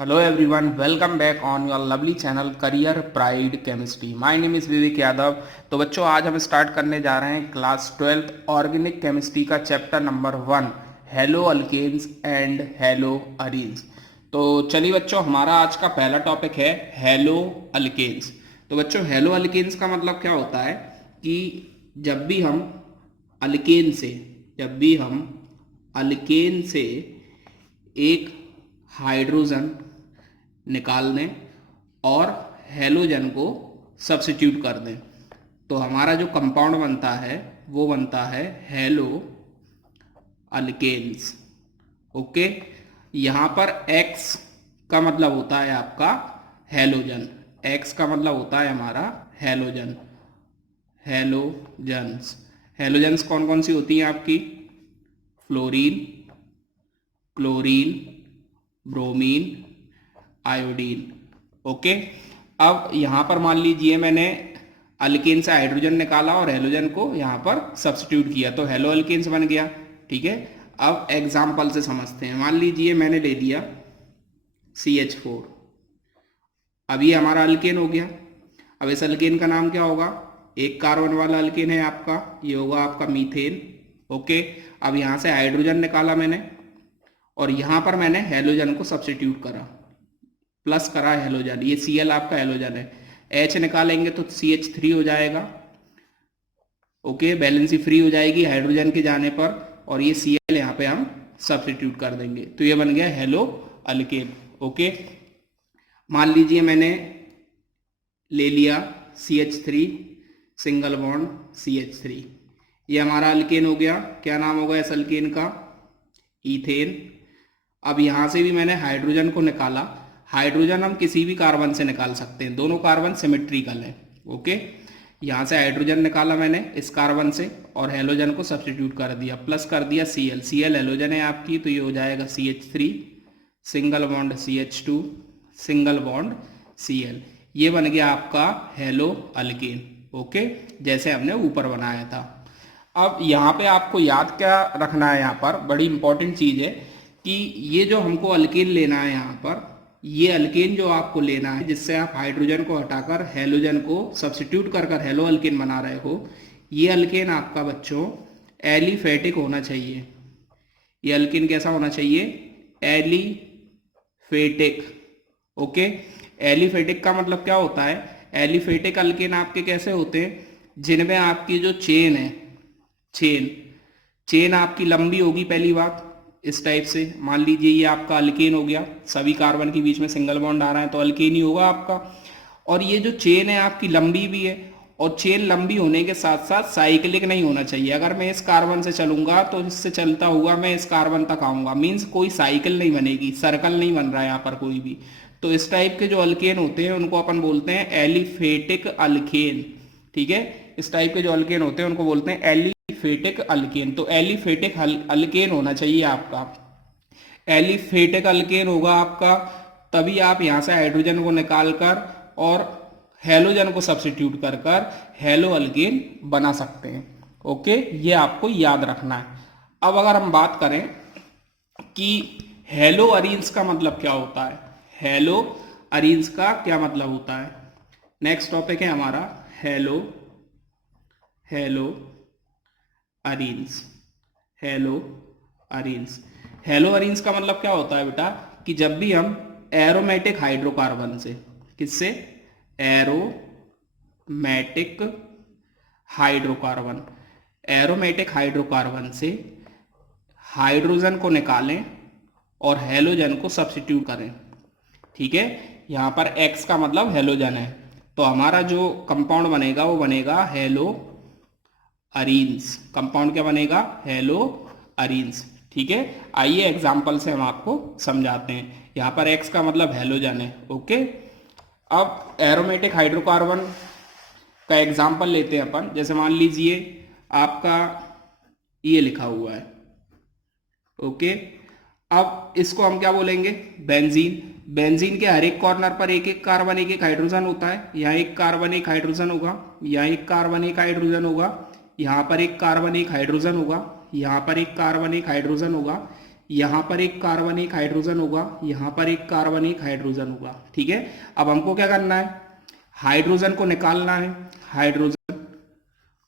Hello everyone, welcome back on your lovely channel Career Pride Chemistry. My name is विवेक यादव। तो बच्चों आज हम start करने जा रहे हैं क्लास 12 ऑर्गेनिक केमिस्ट्री का chapter number 1 halo alkanes and halo arenes. तो चलिए बच्चों, हमारा आज का पहला टॉपिक है हेलो अल्केन्स। तो बच्चों हेलो अल्केन्स का मतलब क्या होता है कि जब भी हम अल्केन से एक हाइड्रोजन निकाल दें और हेलोजन को सब्स्टिट्यूट कर दें तो हमारा जो कंपाउंड बनता है वो बनता है हेलो अल्केन्स। ओके, यहाँ पर X का मतलब होता है आपका हेलोजन। X का मतलब होता है हमारा हेलोजन। हेलोजन्स कौन कौन सी होती हैं आपकी? Fluorine, chlorine, bromine, iodine. Okay, अब यहाँ पर मान लीजिए मैंने अल्केन से हाइड्रोजन निकाला और हेलोजन को यहाँ पर सब्स्टिट्यूट किया तो हेलो अल्केन्स बन गया। ठीक है, अब एग्जाम्पल से समझते हैं। मान लीजिए मैंने ले लिया CH4, अब ये हमारा अल्केन हो गया। अब इस अल्केन का नाम क्या होगा? एक कार्बन वाला अल्केन है आपका, ये होगा आपका मीथेन। ओके, अब यहाँ से हाइड्रोजन निकाला मैंने और यहाँ पर मैंने हेलोजन को सब्स्टिट्यूट करा, प्लस करा हेलोजन। ये Cl आपका हेलोजन है, H निकालेंगे तो CH3 हो जाएगा। ओके, बैलेंसी फ्री हो जाएगी हाइड्रोजन के जाने पर और ये Cl यहाँ पे हम सब्स्टिट्यूट कर देंगे तो ये बन गया हेलो अल्केन। ओके, मान लीजिए मैंने ले लिया CH3 सिंगल बॉन्ड CH3, ये हमारा अल्केन हो गया। क्या नाम होगा इस अल्केन का? ईथेन। अब यहाँ से भी मैंने हाइड्रोजन को निकाला। हाइड्रोजन हम किसी भी कार्बन से निकाल सकते हैं, दोनों कार्बन सिमेट्रिकल हैं। ओके, यहाँ से हाइड्रोजन निकाला मैंने इस कार्बन से और हेलोजन को सब्स्टिट्यूट कर दिया, प्लस कर दिया Cl हेलोजन है आपकी तो ये हो जाएगा CH3 single bond CH2 single bond Cl। ये बन गया आपका हेलो अल्केन। ओके, जैसे हमने ऊपर बनाया था। अब यहाँ पे आपको याद क्या रखना है, यहाँ पर बड़ी इंपॉर्टेंट चीज है कि ये जो हमको अल्केन लेना है, यहाँ पर ये अल्केन जो आपको लेना है जिससे आप हाइड्रोजन को हटाकर हेलोजन को सब्स्टिट्यूट कर कर हेलो अल्केन बना रहे हो, ये अल्केन आपका बच्चों एलिफेटिक होना चाहिए। ये अल्केन कैसा होना चाहिए? एलिफेटिक। ओके, एलिफेटिक का मतलब क्या होता है? एलिफेटिक अल्केन आपके कैसे होते हैं? जिनमें आपकी जो चेन है, चेन आपकी लंबी होगी। पहली बात, इस टाइप से मान लीजिए ये आपका अल्केन हो गया, सभी कार्बन के बीच में सिंगल बॉन्ड आ रहा है तो अल्केन ही होगा आपका। और ये जो चेन है आपकी लंबी भी है और चेन लंबी होने के साथ साथ साइक्लिक नहीं होना चाहिए। अगर मैं इस कार्बन से चलूंगा तो इससे चलता हुआ मैं इस कार्बन तक आऊंगा, मीन्स कोई साइकिल नहीं बनेगी, सर्कल नहीं बन रहा है यहाँ पर कोई भी। तो इस टाइप के जो अल्केन होते हैं उनको अपन बोलते हैं एलिफेटिक अल्केन। ठीक है, इस टाइप के जो अल्केन होते हैं उनको बोलते हैं एलिफेटिक अल्केन। तो एलिफेटिक अल्केन होना चाहिए आपका। एलिफेटिक अल्केन होगा आपका तभी आप यहां से हाइड्रोजन को निकालकर और हेलोजन को सब्स्टिट्यूट कर कर हेलो अल्केन बना सकते हैं। ओके, ये आपको याद रखना है। अब अगर हम बात करें कि हेलो अरीन्स का मतलब क्या होता है, हेलो अरीन्स का क्या मतलब होता है, नेक्स्ट टॉपिक है हमारा हेलो अरीन्स। हेलो अरीन्स का मतलब क्या होता है बेटा कि जब भी हम एरोमेटिक हाइड्रोकार्बन से, किससे? एरोमेटिक हाइड्रोकार्बन से हाइड्रोजन को निकालें और हेलोजन को सब्स्टिट्यूट करें। ठीक है, यहां पर X का मतलब हेलोजन है तो हमारा जो कंपाउंड बनेगा वो बनेगा हेलो अरीन्स। कंपाउंड क्या बनेगा? Hello arenes. ठीक है, आइए एग्जाम्पल से हम आपको समझाते हैं। यहाँ पर X का मतलब हेलोजन है। ओके, अब एरोमेटिक हाइड्रोकार्बन का एग्जाम्पल लेते हैं अपन। जैसे मान लीजिए आपका ये लिखा हुआ है। ओके, अब इसको हम क्या बोलेंगे? बेंजीन। बेंजीन के हर एक कॉर्नर पर एक एक कार्बन एक एक हाइड्रोजन होता है। यहाँ एक कार्बन एक हाइड्रोजन होगा, यहाँ एक कार्बन एक हाइड्रोजन होगा, यहाँ पर एक कार्बन एक हाइड्रोजन होगा, यहाँ पर एक कार्बन एक हाइड्रोजन होगा, यहाँ पर एक कार्बन एक हाइड्रोजन होगा, यहाँ पर एक कार्बन एक हाइड्रोजन होगा, ठीक है। अब हमको क्या करना है, हाइड्रोजन को निकालना है, हाइड्रोजन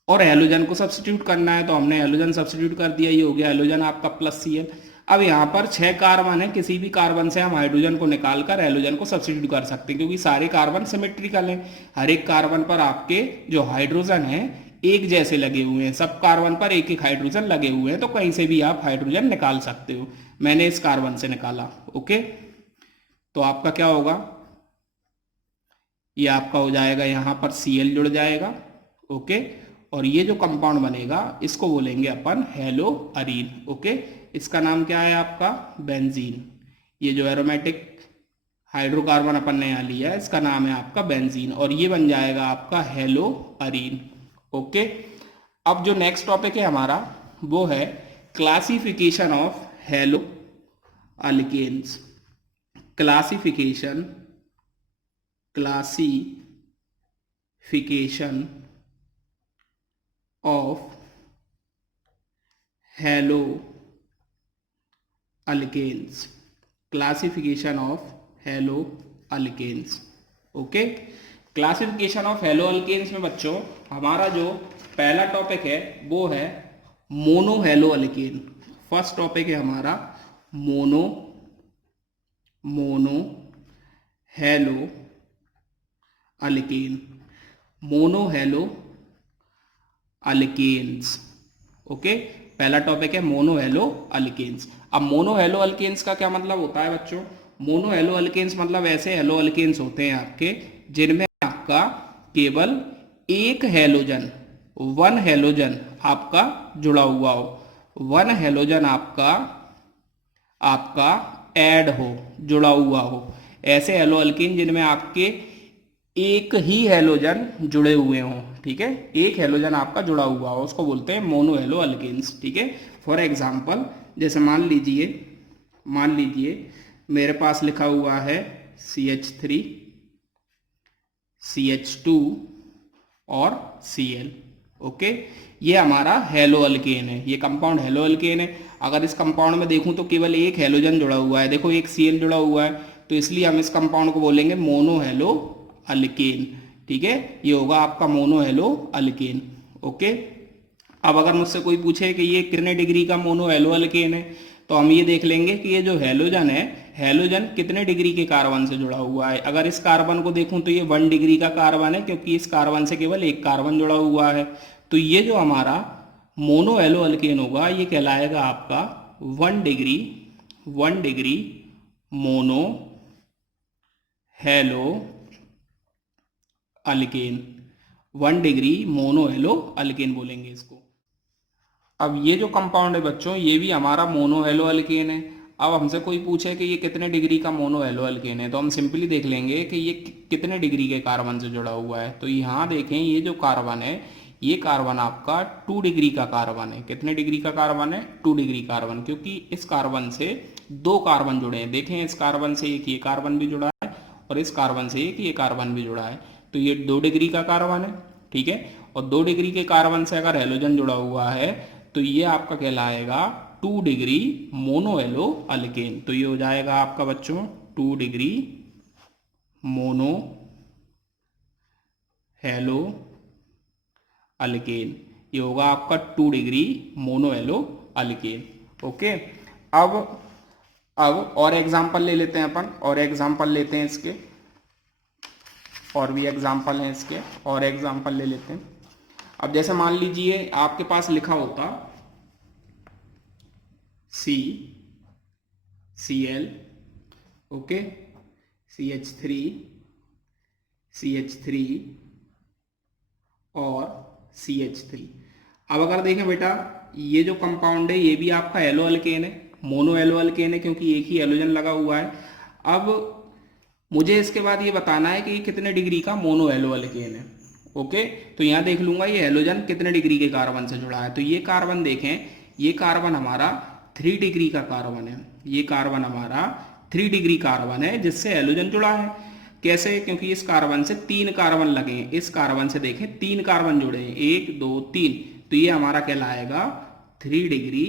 और हैलोजन को सब्स्टिट्यूट करना है, तो हमने हैलोजन सब्स्टिट्यूट कर दिया, ये हो गया हैलोजन आपका प्लस Cl। अब यहाँ पर 6 कार्बन है, किसी भी कार्बन से हम हाइड्रोजन को निकालकर हैलोजन को सब्स्टिट्यूट कर सकते हैं, क्योंकि सारे कार्बन सिमेट्रिकल हैं। हर एक कार्बन पर आपके जो हाइड्रोजन है एक जैसे लगे हुए हैं, सब कार्बन पर एक एक हाइड्रोजन लगे हुए हैं, तो कहीं से भी आप हाइड्रोजन निकाल सकते हो। मैंने इस कार्बन से निकाला, ओके। तो आपका क्या होगा, ये आपका हो जाएगा, यहाँ पर Cl जुड़ जाएगा, ओके। और ये जो कंपाउंड बनेगा इसको बोलेंगे अपन हेलो अरीन, ओके। इसका नाम क्या है आपका, बेंजीन। ये जो एरोमेटिक हाइड्रोकार्बन अपन ने यहाँ लिया है इसका नाम है आपका बेंजीन, और ये बन जाएगा आपका हेलो अरीन, ओके। अब जो नेक्स्ट टॉपिक है हमारा वो है classification of halo alkanes. Classification of halo alkanes, classification of halo alkanes, okay. Classification of halo alkanes में बच्चों हमारा जो पहला टॉपिक है वो है mono halo alkane. First topic है हमारा mono halo alkane, mono halo alkanes, okay. पहला टॉपिक है मोनो हेलो अल्केन्स। अब मोनो हेलो अल्केन्स का क्या मतलब होता है बच्चों, मोनो हेलो अल्केन्स मतलब ऐसे हेलो अल्केन्स होते हैं आपके जिनमें आपका केवल एक हेलोजन, वन हेलोजन आपका जुड़ा हुआ हो, वन हेलोजन आपका ऐड हो, जुड़ा हुआ हो। ऐसे हेलो अल्केन जिनमें आपके एक ही हेलोजन जुड़े हुए हों, ठीक है, एक हेलोजन आपका जुड़ा हुआ हो, उसको बोलते हैं मोनो हेलो अल्केन्स, ठीक है। फॉर एग्जांपल जैसे मान लीजिए मेरे पास लिखा हुआ है CH3 CH2 और Cl, ओके। ये हमारा हेलो अल्केन है, ये कंपाउंड हेलो अल्केन है। अगर इस कंपाउंड में देखूं तो केवल एक हेलोजन जुड़ा हुआ है, देखो एक Cl जुड़ा हुआ है, तो इसलिए हम इस कंपाउंड को बोलेंगे मोनो हेलो अल्केन, ठीक है। ये होगा आपका मोनो हेलो अल्केन, ओके। अब अगर मुझसे कोई पूछे कि ये कितने डिग्री का मोनो हेलो अल्केन है, तो हम ये देख लेंगे कि ये जो हेलोजन है, हेलोजन कितने डिग्री के कार्बन से जुड़ा हुआ है। अगर इस कार्बन को देखूं तो ये 1 डिग्री का कार्बन है, क्योंकि इस कार्बन से केवल एक कार्बन जुड़ा हुआ है। तो ये जो हमारा मोनो हेलो अल्केन होगा ये कहलाएगा आपका 1 degree mono halo alkane, 1 degree mono halo alkane बोलेंगे इसको। अब ये जो कंपाउंड है बच्चों ये भी हमारा मोनो हेलो अल्केन है। अब हमसे कोई पूछे कि ये कितने डिग्री का मोनो हेलो अल्केन है, तो हम सिंपली देख लेंगे कि ये कितने डिग्री के कार्बन से जुड़ा हुआ है। तो यहाँ देखें ये जो कार्बन है, ये कार्बन आपका 2 डिग्री का कार्बन है। कितने डिग्री का कार्बन है, 2 डिग्री कार्बन, क्योंकि इस कार्बन से 2 कार्बन जुड़े हैं। देखें इस कार्बन से एक ये कार्बन भी जुड़ा है और इस कार्बन से एक ये कार्बन भी जुड़ा है, तो ये 2 डिग्री का कार्बन है, ठीक है। और 2 डिग्री के कार्बन से अगर हेलोजन जुड़ा हुआ है तो ये आपका कहलाएगा 2 डिग्री मोनो हेलो अल्केन। तो ये हो जाएगा आपका बच्चों 2 डिग्री मोनो हेलो अल्केन, ये होगा आपका 2 degree mono halo alkane, okay. अब और एग्जांपल ले लेते हैं अपन, और एग्जांपल लेते हैं इसके, और भी एग्जांपल हैं इसके, और एग्जांपल ले लेते हैं। अब जैसे मान लीजिए आपके पास लिखा होता Cl, ओके, CH3 और CH3। अब अगर देखें बेटा ये जो कंपाउंड है ये भी आपका हेलो अल्केन है, मोनो हेलो अल्केन है, क्योंकि एक ही हेलोजन लगा हुआ है। अब मुझे इसके बाद ये बताना है कि ये कितने डिग्री का मोनो हेलो अल्केन है, ओके। तो यहाँ देख लूंगा ये हेलोजन कितने डिग्री के कार्बन से जुड़ा है। तो ये कार्बन देखें, ये कार्बन हमारा 3 डिग्री का कार्बन है, ये कार्बन हमारा 3 डिग्री कार्बन है जिससे हेलोजन जुड़ा है। कैसे, क्योंकि इस कार्बन से 3 कार्बन लगे हैं, इस कार्बन से देखें 3 कार्बन जुड़े हैं, 1 2 3, तो ये हमारा कहलाएगा 3 डिग्री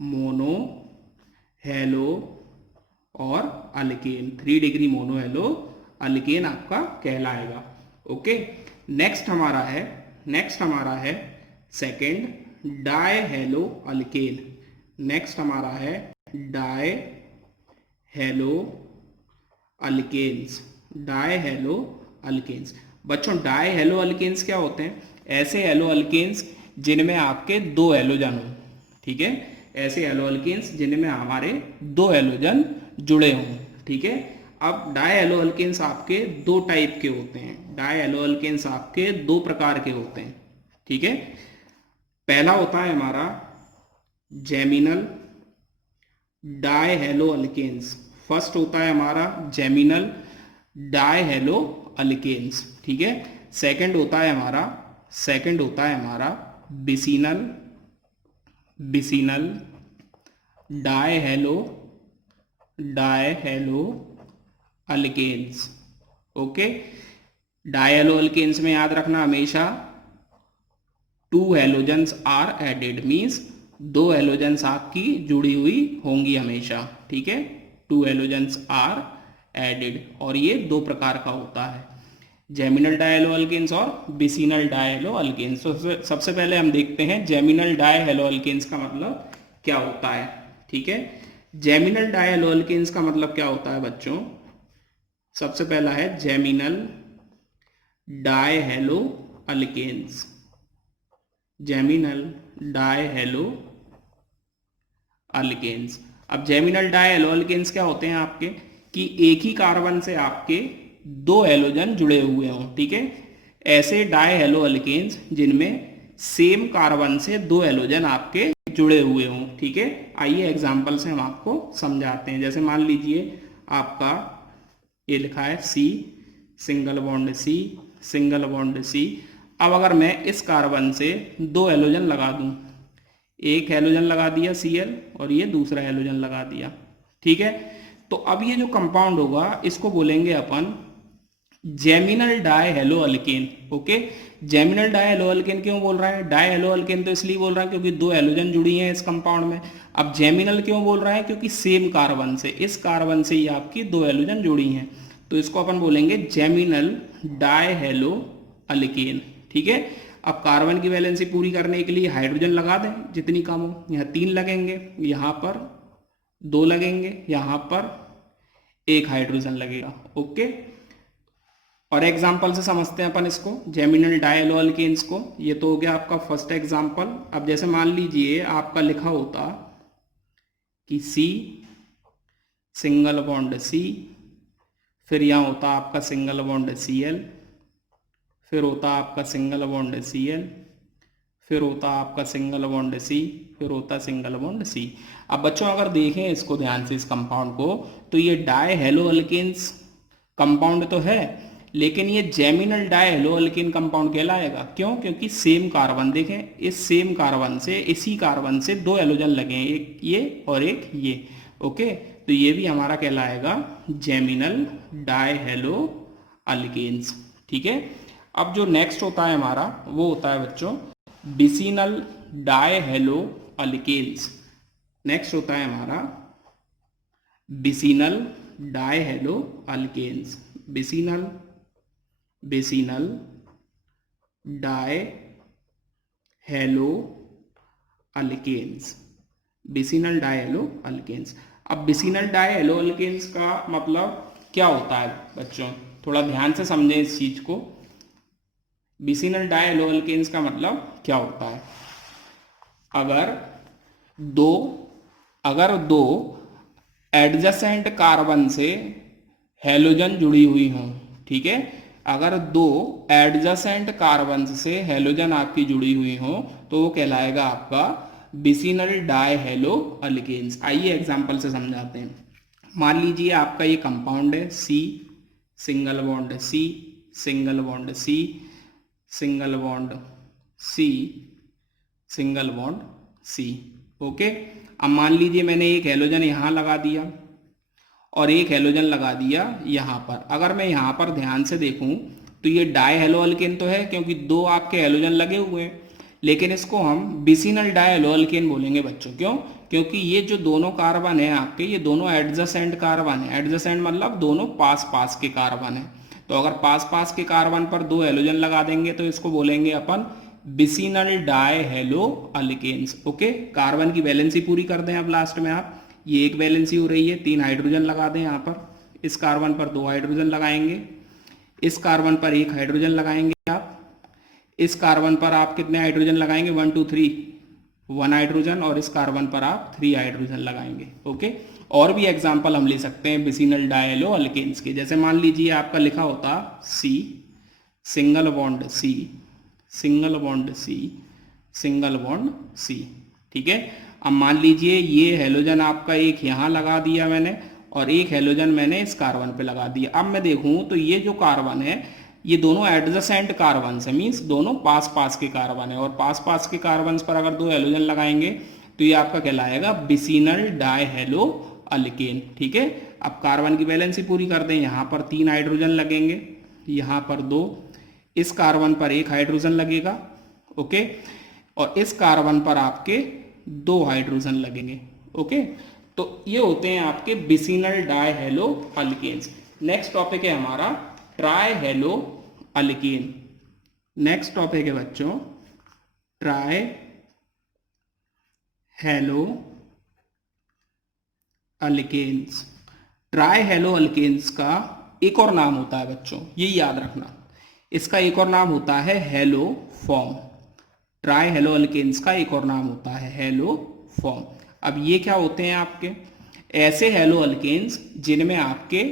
मोनो हेलो और alkane, 3 degree mono halo alkane आपका कहलाएगा। ओके, नेक्स्ट हमारा है second di hello alkane. Next हमारा है di hello alkanes. Di hello alkanes बच्चों, डाई हेलो अल्केन्स क्या होते हैं? ऐसे हेलो अल्केन्स जिनमें आपके 2 हेलोजन हो, ठीक है, ऐसे हेलो अल्केन्स जिनमें हमारे 2 हेलोजन जुड़े हों, ठीक है। अब डाई हेलो अल्केन्स आपके 2 टाइप के होते हैं। डाई हेलो अल्केन्स आपके 2 प्रकार के होते हैं, ठीक है। पहला होता है हमारा geminal die hello alkanes. First होता है हमारा जेमिनल डाई हेलो अल्केन्स, ठीक है। सेकंड होता है हमारा vicinal die hello alkanes. Okay, die hello alkanes में याद रखना हमेशा 2 halogens are added, means 2 halogens आपकी जुड़ी हुई होंगी हमेशा, ठीक है। 2 हेलोजन्स आर एडेड, और ये 2 प्रकार का होता है, जेमिनल डायहेलो अल्केन्स और बिसिनल डायहेलो अल्केन्स। तो सबसे पहले हम देखते हैं जेमिनल डायहेलो अल्केन्स का मतलब क्या होता है, ठीक है। जेमिनल डायहेलो अल्केन्स का मतलब क्या होता है बच्चों? सबसे पहला है geminal dihalo alkanes. Geminal dihalo alkanes. अब जेमिनल डायहेलो अल्केन्स क्या होते हैं आपके, कि एक ही कार्बन से आपके 2 हेलोजन जुड़े हुए हों, ठीक है। ऐसे डायहेलो अल्केन्स जिनमें सेम कार्बन से 2 हेलोजन आपके जुड़े हुए हों, ठीक है। आइए एग्जांपल से हम आपको समझाते हैं। जैसे मान लीजिए आपका ये लिखा है C, single bond C, single bond C। अब अगर मैं इस कार्बन से 2 हेलोजन लगा दूं, एक हेलोजन लगा दिया Cl और ये दूसरा हेलोजन लगा दिया, ठीक है। तो अब ये जो कंपाउंड होगा इसको बोलेंगे अपन geminal die hello alkane. Okay, geminal die hello alkane क्यों बोल रहा है? डाई हेलो अल्केन तो इसलिए बोल रहा है क्योंकि 2 हेलोजन जुड़ी हैं इस कंपाउंड में। अब जेमिनल क्यों बोल रहा है? क्योंकि सेम कार्बन से, इस कार्बन से ही आपकी 2 हेलोजन जुड़ी हैं, तो इसको अपन बोलेंगे जेमिनल डाई हेलो अल्केन, ठीक है। अब कार्बन की वैलेंसी पूरी करने के लिए हाइड्रोजन लगा दें जितनी कम हो। यहाँ 3 लगेंगे, यहाँ पर 2 लगेंगे, यहाँ पर 1 हाइड्रोजन लगेगा। ओके, और एग्जाम्पल से समझते हैं अपन इसको, जेमिनल डायहेलो अल्केन्स को। ये तो हो गया आपका फर्स्ट एग्जाम्पल। अब जैसे मान लीजिए आपका लिखा होता कि C, सिंगल बॉन्ड C, फिर यहाँ होता आपका सिंगल बॉन्ड Cl, फिर होता आपका सिंगल बॉन्ड Cl, फिर होता आपका सिंगल बॉन्ड C, फिर होता सिंगल बॉन्ड C। अब बच्चों अगर देखें इसको ध्यान से, इस कंपाउंड को, तो ये डायहेलो अल्केन्स कंपाउंड तो है, लेकिन ये जेमिनल डायहेलो अल्केन कंपाउंड कहलाएगा। क्यों? क्योंकि सेम कार्बन, देखें इस सेम कार्बन से, इसी कार्बन से 2 हेलोजन लगे हैं, एक ये और एक ये। ओके, तो ये भी हमारा कहलाएगा जेमिनल डायहेलो अल्केन्स, ठीक है। अब जो नेक्स्ट होता है हमारा वो होता है बच्चों बिसिनल डायहेलो अल्केन्स। नेक्स्ट होता है हमारा बिसिनल डायहेलो अल्केन्स। बिसिनल डायहेलो अल्केन्स। बिसिनल डायहेलो अल्केन्स। अब बिसिनल डायहेलो अल्केन्स का मतलब क्या होता है बच्चों? थोड़ा ध्यान से समझें इस चीज को। बिसिनल डायहेलो अल्केन्स का मतलब क्या होता है? अगर दो एडजेसेंट कार्बन से हेलोजन जुड़ी हुई हों, ठीक है, अगर 2 एडजेसेंट कार्बन से हेलोजन आपकी जुड़ी हुई हों तो वो कहलाएगा आपका बिसिनल डायहेलो अल्केन्स। आइए एग्जांपल से समझाते हैं। मान लीजिए आपका ये कंपाउंड है C, single bond C, single bond C, single bond C, single bond C। Okay, अब मान लीजिए मैंने एक हेलोजन यहाँ लगा दिया और एक हेलोजन लगा दिया यहाँ पर। अगर मैं यहाँ पर ध्यान से देखूं तो ये डायहेलो अल्केन तो है क्योंकि 2 आपके हेलोजन लगे हुए हैं, लेकिन इसको हम बिसिनल डायहेलो अल्केन बोलेंगे बच्चों। क्यों? क्योंकि ये जो दोनों कार्बन है आपके, ये दोनों एडजेसेंट कार्बन है। एडजेसेंट मतलब दोनों पास पास के कार्बन है। तो अगर पास पास के कार्बन पर 2 हेलोजन लगा देंगे तो इसको बोलेंगे अपन vicinal die hello alkanes. Okay, carbon की वैलेंसी पूरी कर दें अब लास्ट में आप। ये एक वैलेंसी हो रही है, 3 हाइड्रोजन लगा दें यहाँ पर। इस कार्बन पर 2 हाइड्रोजन लगाएंगे, इस कार्बन पर 1 हाइड्रोजन लगाएंगे आप, इस कार्बन पर आप कितने हाइड्रोजन लगाएंगे, 1 2 3, 1 हाइड्रोजन, और इस कार्बन पर आप 3 हाइड्रोजन लगाएंगे। ओके, और भी एग्जाम्पल हम ले सकते हैं विसिनल डायलो अल्केन्स के। जैसे मान लीजिए आपका लिखा होता C, single bond C, single bond C, single bond C. ठीक है, अब मान लीजिए ये हेलोजन आपका एक यहाँ लगा दिया मैंने और एक हेलोजन मैंने इस कार्बन पे लगा दिया। अब मैं देखूं तो ये जो कार्बन है ये दोनों एडजेसेंट कार्बन है, मीन्स दोनों पास पास के कार्बन है, और पास पास के कार्बन पर अगर 2 हेलोजन लगाएंगे तो ये आपका कहलाएगा विसिनल डाई हेलो अल्केन। ठीक है, अब कार्बन की वैलेंसी पूरी कर दें। यहाँ पर 3 हाइड्रोजन लगेंगे, यहाँ पर 2, इस कार्बन पर 1 हाइड्रोजन लगेगा। ओके, और इस कार्बन पर आपके 2 हाइड्रोजन लगेंगे। ओके, तो ये होते हैं आपके vicinal die hello alkanes. Next topic है हमारा tri halo alkane. Next topic है बच्चों tri halo alkanes. Tri halo alkanes का एक और नाम होता है बच्चों, ये याद रखना, इसका एक और नाम होता है haloform. Tri halo alkanes का एक और नाम होता है हेलो फॉर्म। अब ये क्या होते हैं आपके, ऐसे हेलो अल्केन्स जिनमें आपके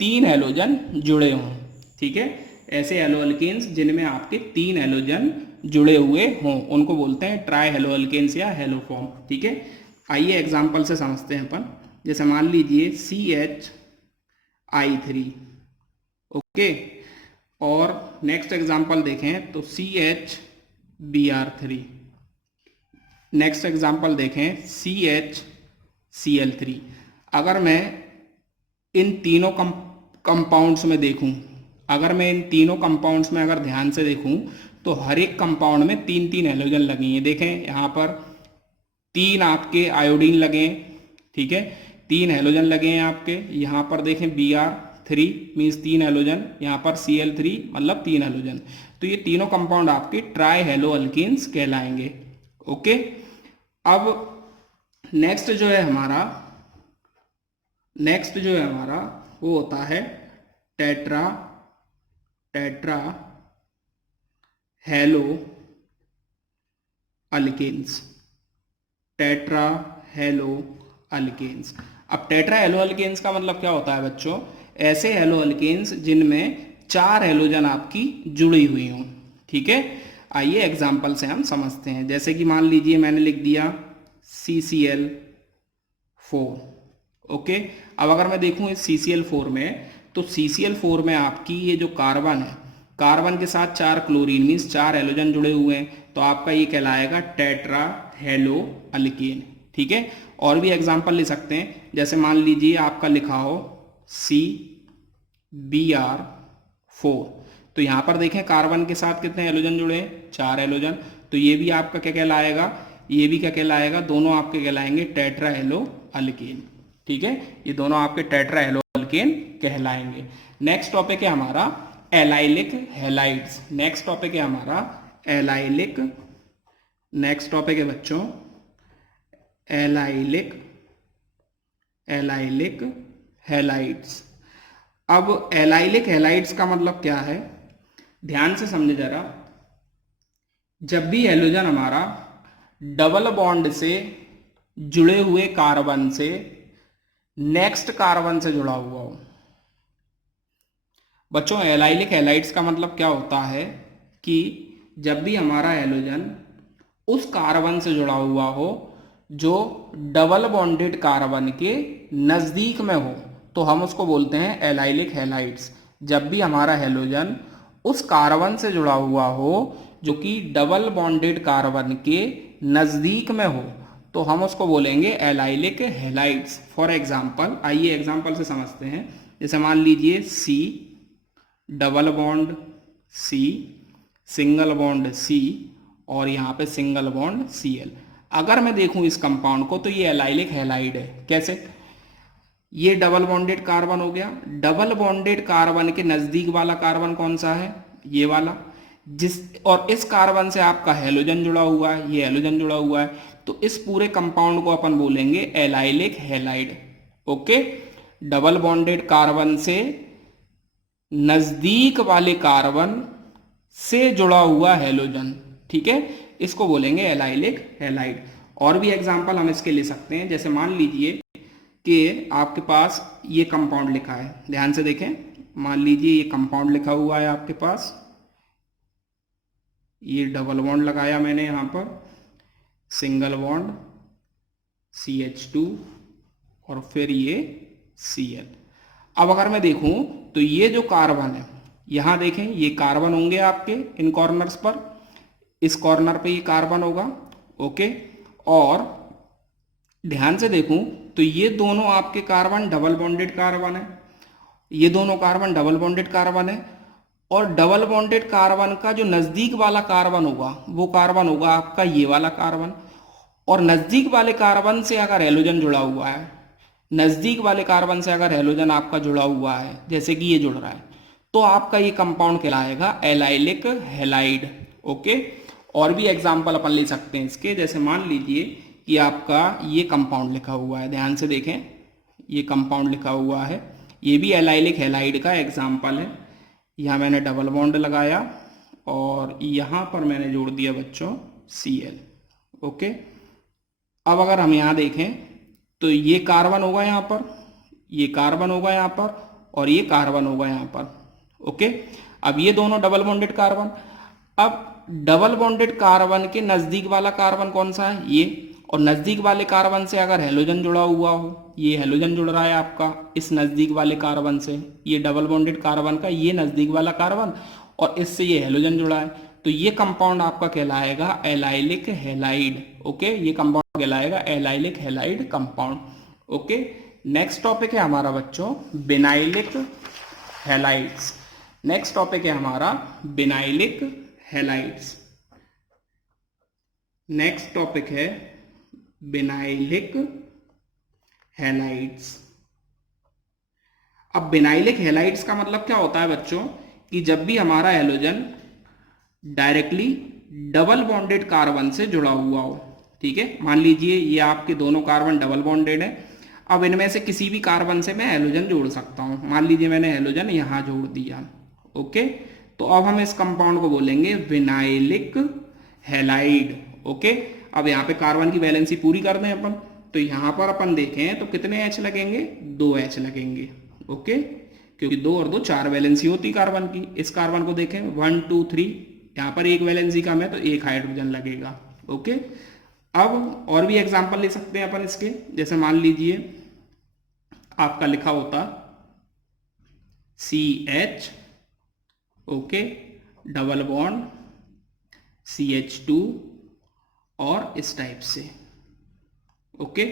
3 हेलोजन जुड़े हों। ठीक है, ऐसे हेलो अल्केन्स जिनमें आपके 3 हेलोजन जुड़े हुए हों उनको बोलते हैं ट्राई हेलो अल्केन्स या हेलो फॉर्म। ठीक है, आइए एग्जांपल से समझते हैं अपन। जैसे मान लीजिए CH3, ओके, और नेक्स्ट एग्जांपल देखें तो CHBr3, नेक्स्ट एग्जांपल देखें CHCl3। अगर मैं इन तीनों कंपाउंड्स में देखूं, अगर मैं इन तीनों कंपाउंड्स में अगर ध्यान से देखूं तो हर एक कंपाउंड में 3-3 हेलोजन लगी हैं। देखें यहाँ पर 3 आपके आयोडीन लगे हैं। ठीक है, 3 हेलोजन लगे हैं आपके। यहाँ पर देखें Br3 मीन्स 3 हेलोजन, यहाँ पर Cl3 मतलब 3 हेलोजन। तो ये तीनों कंपाउंड आपके ट्राई हेलो अल्केन्स कहलाएंगे। ओके, अब नेक्स्ट जो है हमारा वो होता है tetra halo alkanes. Tetra halo alkanes. अब टेट्रा हेलो अल्केन्स का मतलब क्या होता है बच्चों, ऐसे हेलो अल्केन्स जिनमें 4 हेलोजन आपकी जुड़ी हुई हों। ठीक है, आइए एग्जाम्पल से हम समझते हैं। जैसे कि मान लीजिए मैंने लिख दिया CCl4। ओके, अब अगर मैं देखूं इस CCl4 में तो CCl4 में आपकी ये जो कार्बन है, कार्बन के साथ 4 क्लोरीन मीन्स 4 हेलोजन जुड़े हुए हैं, तो आपका ये कहलाएगा टेट्रा हेलो अल्केन। ठीक है, और भी एग्जाम्पल ले सकते हैं। जैसे मान लीजिए आपका लिखा हो CBr4, तो यहाँ पर देखें कार्बन के साथ कितने हेलोजन जुड़े हैं, 4 हेलोजन। तो ये भी आपका क्या कहलाएगा, ये भी क्या कहलाएगा, दोनों आपके कहलाएंगे टेट्रा हेलो अल्केन। ठीक है, ये दोनों आपके टेट्रा हेलो अल्केन कहलाएंगे। नेक्स्ट टॉपिक है हमारा एलाइलिक हैलाइड्स। नेक्स्ट टॉपिक है हमारा एलाइलिक, नेक्स्ट टॉपिक है बच्चों एलाइलिक हैलाइड्स। अब एलाइलिक हैलाइड्स का मतलब क्या है, ध्यान से समझे जरा। जब भी हेलोजन हमारा डबल बॉन्ड से जुड़े हुए कार्बन से नेक्स्ट कार्बन से जुड़ा हुआ हो, बच्चों एलाइलिक हैलाइड्स का मतलब क्या होता है कि जब भी हमारा हेलोजन उस कार्बन से जुड़ा हुआ हो जो डबल बॉन्डेड कार्बन के नजदीक में हो, तो हम उसको बोलते हैं एलाइलिक हैलाइड्स। जब भी हमारा हेलोजन उस कार्बन से जुड़ा हुआ हो जो कि डबल बॉन्डेड कार्बन के नजदीक में हो, तो हम उसको बोलेंगे एलाइलिक हैलाइड्स। फॉर एग्जाम्पल, आइए एग्जाम्पल से समझते हैं। जैसे मान लीजिए C double bond C, single bond C और यहाँ पे सिंगल बॉन्ड Cl। अगर मैं देखूं इस कंपाउंड को तो ये एलाइलिक हैलाइड है। कैसे? ये डबल बॉन्डेड कार्बन हो गया, डबल बॉन्डेड कार्बन के नजदीक वाला कार्बन कौन सा है? ये वाला। जिस और इस कार्बन से आपका हेलोजन जुड़ा हुआ है, ये हेलोजन जुड़ा हुआ है, तो इस पूरे कंपाउंड को अपन बोलेंगे allylic halide. Okay, double bonded carbon से नजदीक वाले कार्बन से जुड़ा हुआ हेलोजन, ठीक है, इसको बोलेंगे एलाइलिक हैलाइड। और भी एग्जांपल हम इसके ले सकते हैं, जैसे मान लीजिए कि आपके पास ये कंपाउंड लिखा है, ध्यान से देखें, मान लीजिए ये कंपाउंड लिखा हुआ है आपके पास, ये डबल बॉन्ड लगाया मैंने यहाँ पर, सिंगल बॉन्ड CH2 और फिर ये Cl। अब अगर मैं देखूं तो ये जो कार्बन है, यहां देखें ये कार्बन होंगे आपके इन कॉर्नर्स पर, इस कॉर्नर पे ये कार्बन होगा। ओके, और ध्यान से देखूं तो ये दोनों आपके कार्बन डबल बॉन्डेड कार्बन है, ये दोनों कार्बन डबल बॉन्डेड कार्बन है, और डबल बॉन्डेड कार्बन का जो नजदीक वाला कार्बन होगा वो कार्बन होगा आपका ये वाला कार्बन। और नजदीक वाले कार्बन से अगर हेलोजन जुड़ा हुआ है, नजदीक वाले कार्बन से अगर हेलोजन आपका जुड़ा हुआ है, जैसे कि ये जुड़ रहा है, तो आपका ये कंपाउंड कहलाएगा एलाइलिक हैलाइड। ओके, और भी एग्जांपल अपन ले सकते हैं इसके, जैसे मान लीजिए कि आपका ये कंपाउंड लिखा हुआ है, ध्यान से देखें, ये कंपाउंड लिखा हुआ है, ये भी एलाइलिक हैलाइड का एग्जाम्पल है। यहाँ मैंने डबल बॉन्ड लगाया और यहाँ पर मैंने जोड़ दिया बच्चों Cl। ओके, अब अगर हम यहाँ देखें तो ये कार्बन होगा यहाँ पर, ये कार्बन होगा यहाँ पर, और ये कार्बन होगा यहाँ पर। ओके, अब ये दोनों डबल बॉन्डेड कार्बन, अब डबल बॉन्डेड कार्बन के नजदीक वाला कार्बन कौन सा है? ये। और नजदीक वाले कार्बन से अगर हेलोजन जुड़ा हुआ हो, ये हेलोजन जुड़ रहा है आपका इस नजदीक वाले कार्बन से, ये डबल बॉन्डेड कार्बन का ये नजदीक वाला कार्बन, और इससे ये हेलोजन जुड़ा है, तो ये कंपाउंड आपका कहलाएगा एलाइलिक हैलाइड। ओके, ये कंपाउंड कहलाएगा allylic halide compound. Okay, next topic है हमारा बच्चों बिनाइलिक हैलाइड्स। नेक्स्ट टॉपिक है हमारा बिनाइलिक हैलाइड्स। नेक्स्ट टॉपिक है बिनाइलिक हैलाइड्स। अब बिनाइलिक हैलाइड्स का मतलब क्या होता है बच्चों, कि जब भी हमारा halogen directly double bonded carbon से जुड़ा हुआ हो, ठीक है, मान लीजिए ये आपके दोनों कार्बन डबल बॉन्डेड है, अब इनमें से किसी भी कार्बन से मैं हेलोजन जोड़ सकता हूं, मान लीजिए मैंने हेलोजन यहां जोड़ दिया। ओके, तो अब हम इस कंपाउंड को बोलेंगे विनाइलिक हैलाइड। ओके, अब यहाँ पे कार्बन की वैलेंसी पूरी कर दें अपन, तो यहाँ पर अपन देखें तो कितने H लगेंगे? 2 H लगेंगे। ओके, क्योंकि 2 और 2 4 वैलेंसी होती कार्बन की। इस कार्बन को देखें 1 2 3, यहाँ पर एक वैलेंसी कम है तो एक हाइड्रोजन लगेगा। ओके, अब और भी एग्जाम्पल ले सकते हैं अपन इसके, जैसे मान लीजिए आपका लिखा होता CH, okay, double bond CH2 और इस टाइप से। ओके,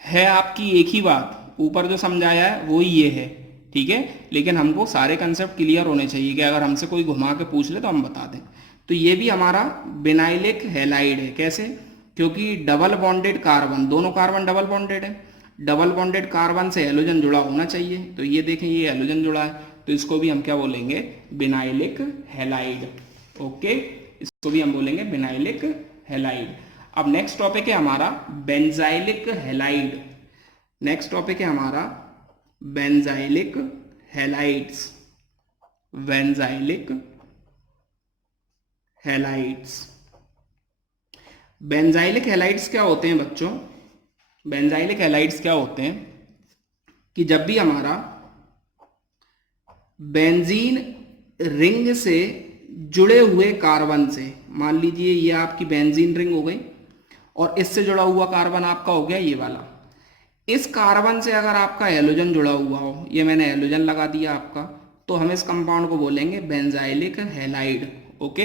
है आपकी एक ही बात, ऊपर जो समझाया है वो ही ये है, ठीक है, लेकिन हमको सारे कंसेप्ट क्लियर होने चाहिए कि अगर हमसे कोई घुमा के पूछ ले तो हम बता दें। तो ये भी हमारा बिनाइलिक हैलाइड है। कैसे? क्योंकि डबल बॉन्डेड कार्बन, दोनों कार्बन डबल बॉन्डेड है, डबल बॉन्डेड कार्बन से हेलोजन जुड़ा होना चाहिए, तो ये देखें ये हेलोजन जुड़ा है, तो इसको भी हम क्या बोलेंगे? Vinylic halide. ओके, इसको भी हम बोलेंगे बिनाइलिक हैलाइड। अब नेक्स्ट टॉपिक है हमारा बेंजाइलिक हैलाइड। नेक्स्ट टॉपिक है हमारा benzylic halides. Benzylic halides. Benzylic halides क्या होते हैं बच्चों? बेंजाइलिक हैलाइड्स क्या होते हैं कि जब भी हमारा बेंजीन रिंग से जुड़े हुए कार्बन से, मान लीजिए ये आपकी बेंजीन रिंग हो गई और इससे जुड़ा हुआ कार्बन आपका हो गया ये वाला, इस कार्बन से अगर आपका हेलोजन जुड़ा हुआ हो, ये मैंने हेलोजन लगा दिया आपका, तो हम इस कंपाउंड को बोलेंगे benzylic halide. Okay,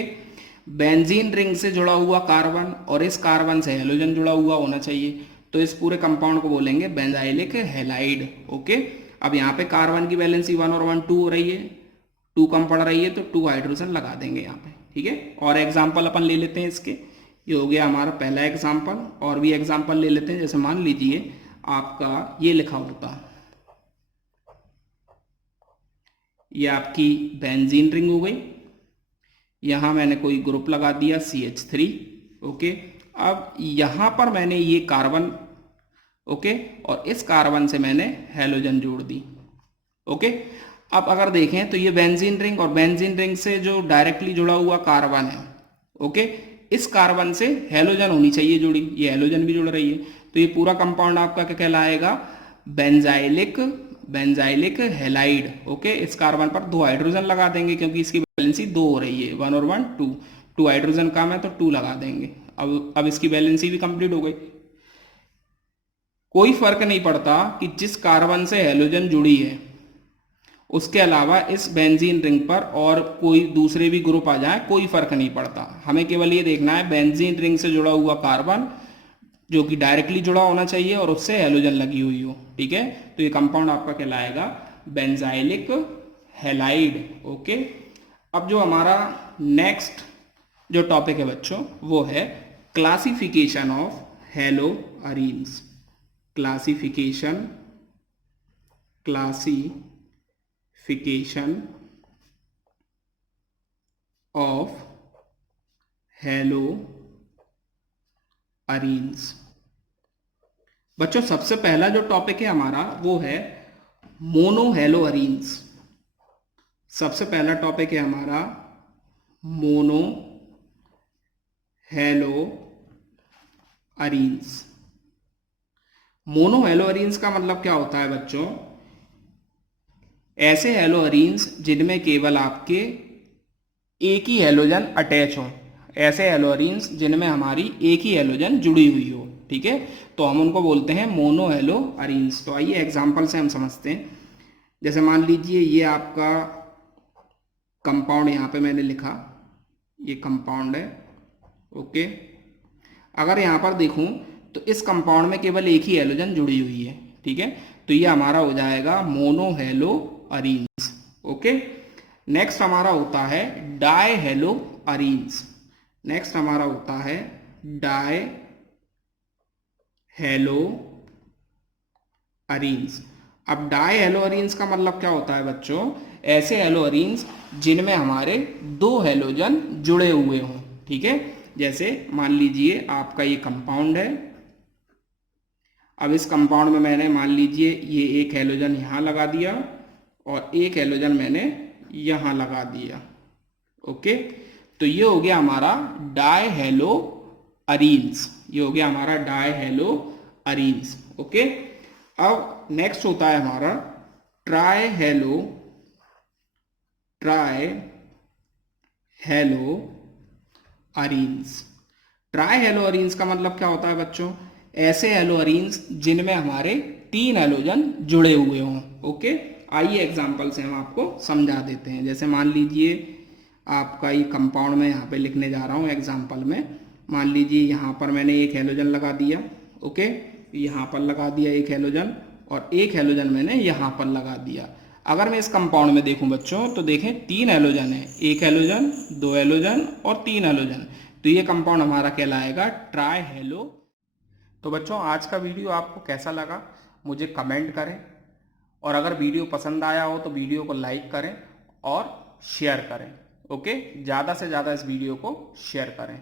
benzene ring से जुड़ा हुआ कार्बन और इस कार्बन से हेलोजन जुड़ा हुआ होना चाहिए, तो इस पूरे कंपाउंड को बोलेंगे बेंजाइलिक हैलाइड। ओके, अब यहाँ पे कार्बन की वैलेंसी 1 और 1 2 हो रही है, 2 कम पड़ रही है, तो 2 हाइड्रोजन लगा देंगे यहाँ पे, ठीक है। और एग्जाम्पल अपन ले लेते हैं इसके, ये हो गया हमारा पहला एग्जाम्पल। और भी एग्जाम्पल ले लेते हैं। जैसे मान लीजिए आपका ये लिखा होता, ये आपकी बेंजीन रिंग हो गई, यहां मैंने कोई ग्रुप लगा दिया CH3। ओके, अब यहां पर मैंने ये कार्बन, ओके, और इस कार्बन से मैंने हैलोजन जोड़ दी। ओके, अब अगर देखें तो ये बेंजीन रिंग, और बेंजीन रिंग से जो डायरेक्टली जुड़ा हुआ कार्बन है, ओके, इस कार्बन से हैलोजन होनी चाहिए जुड़ी, ये हैलोजन भी जुड़ रही है। तो ये पूरा कंपाउंड आपका क्या कहलाएगा? Benzylic halide. ओके, इस कार्बन पर 2 हाइड्रोजन लगा देंगे क्योंकि इसकी वैलेंसी 2 हो रही है, 1 और 1 2, 2 हाइड्रोजन कम है तो 2 लगा देंगे। अब इसकी वैलेंसी भी कंप्लीट हो गई। कोई फर्क नहीं पड़ता कि जिस कार्बन से हैलोजन जुड़ी है उसके अलावा इस बेंजीन रिंग पर और कोई दूसरे भी ग्रुप आ जाए, कोई फर्क नहीं पड़ता। हमें केवल ये देखना है बेंजीन रिंग से जुड़ा हुआ कार्बन जो कि डायरेक्टली जुड़ा होना चाहिए और उससे हैलोजन लगी हुई हो। ठीक है, तो ये कंपाउंड आपका कहलाएगा बेंजाइलिक हैलाइड। ओके, अब जो हमारा नेक्स्ट जो टॉपिक है बच्चों, वो है classification of haloarenes. Classification of haloarenes. बच्चों सबसे पहला जो टॉपिक है हमारा वो है मोनोहैलोअरीन्स। सबसे पहला टॉपिक है हमारा मोनोहैलोअरीन्स। मोनोहैलोअरीन्स का मतलब क्या होता है बच्चों? ऐसे हैलोअरीन्स जिनमें केवल आपके एक ही हैलोजन अटैच हो, ऐसे हैलोअरीन्स जिनमें हमारी एक ही हैलोजन जुड़ी हुई हो। ठीक है, तो हम उनको बोलते हैं मोनोहैलोअरीन्स। तो आइए एग्जांपल से हम समझते हैं। जैसे मान लीजिए ये आपका कंपाउंड यहाँ पे मैंने लिखा, ये कंपाउंड है। ओके, अगर यहाँ पर देखूं तो इस कंपाउंड में केवल एक ही हैलोजन जुड़ी हुई है। ठीक है, तो ये हमारा हो जाएगा मोनोहैलोअरीन्स। ओके, नेक्स्ट हमारा होता है डायहैलोअरीन्स। नेक्स्ट हमारा होता है डायहैलोअरीन्स। अब डायहैलोअरीन्स का मतलब क्या होता है बच्चों? ऐसे हैलोअरीन्स जिनमें हमारे 2 हैलोजन जुड़े हुए हों। ठीक है, जैसे मान लीजिए आपका ये कंपाउंड है। अब इस कंपाउंड में मैंने मान लीजिए ये एक हैलोजन यहाँ लगा दिया और एक हैलोजन मैंने यहाँ लगा दिया। ओके, तो ये हो गया हमारा डायहैलोअरीन्स। ये हो गया हमारा डायहैलोअरीन्स। ओके, अब नेक्स्ट होता है हमारा ट्रायहैलोअरीन्स। ट्रायहैलोअरीन्स का मतलब क्या होता है बच्चों? ऐसे हैलोअरीन्स जिनमें हमारे 3 हैलोजन जुड़े हुए हों। ओके, आइए एग्जांपल से हम आपको समझा देते हैं। जैसे मान लीजिए आपका ये कंपाउंड में यहाँ पे लिखने जा रहा हूँ एग्जांपल में। मान लीजिए यहाँ पर मैंने एक हैलोजन लगा दिया। ओके, यहाँ पर लगा दिया एक हैलोजन और एक हैलोजन मैंने यहाँ पर लगा दिया। अगर मैं इस कंपाउंड में देखूं बच्चों तो देखें 3 हैलोजन है, एक हैलोजन, 2 हैलोजन और 3 हैलोजन। तो ये कंपाउंड हमारा कहलाएगा ट्रायहैलो। तो बच्चों आज का वीडियो आपको कैसा लगा मुझे कमेंट करें, और अगर वीडियो पसंद आया हो तो वीडियो को लाइक करें और शेयर करें। ओके, ज़्यादा से ज़्यादा इस वीडियो को शेयर करें।